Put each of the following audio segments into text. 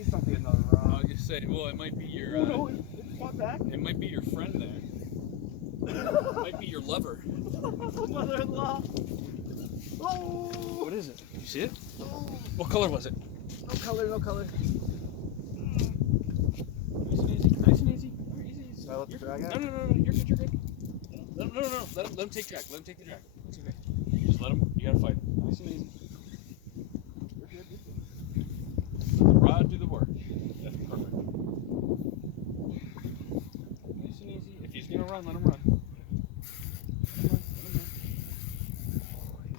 Please don't be another rock. I'll just say, well, it might be your. Oh no, it fought back. It might be your friend there. It might be your lover. Mother-in-law. Oh. What is it? You see it? Oh. What color was it? No color, no color. Nice and easy. Nice and easy. Easy, easy. Should I let the drag out? No. You're good. You're good. No. Let him take drag. Let him take the drag. It's okay. Just let him. You gotta fight. Nice and easy. You're good. Let the rod do the work. That's perfect. Nice and easy. If he's gonna run, let him run.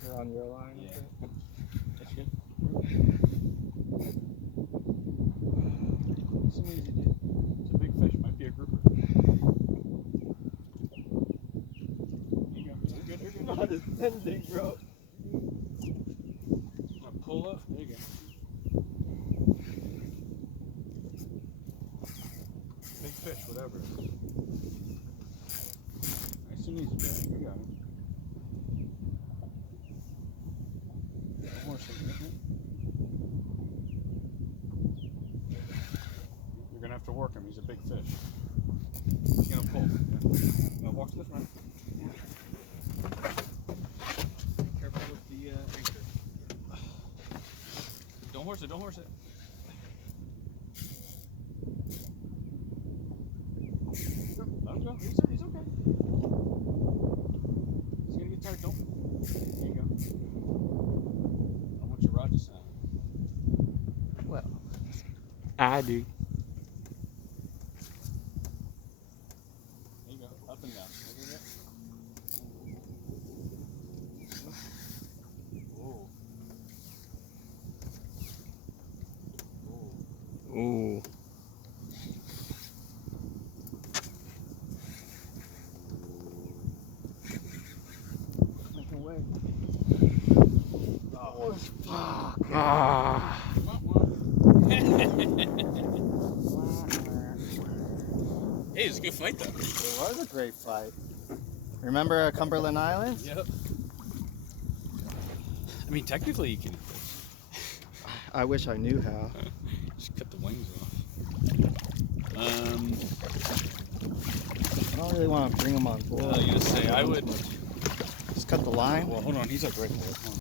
You're on your line. Yeah. That's good. Nice and easy, dude. It's a big fish. Might be a grouper. There you go. You're good. Not ascending, bro. Now pull up. There you go. Big fish, whatever. Nice and easy, Jack. You got it. More so, isn't it? You're gonna have to work him. He's a big fish. He's gonna pull. Yeah. Now walk to the front. Be careful with the anchor. Don't horse it. Don't horse it. Let him go. He's okay. He's gonna get tired. Don't. There you go. I want your rod to sound. Well, I do. There you go. Up and down. Over there. Whoa. Whoa. Ooh. Make away. Oh, fuck. Ah. Hey, it was a good fight though. It was a great fight. Remember Cumberland Islands? Yep. I mean, technically you can I wish I knew how. just cut the wings off. I don't really want to bring them on board. I was gonna say I would. Just cut the line. Well, hold on. He's like right there. Hold on.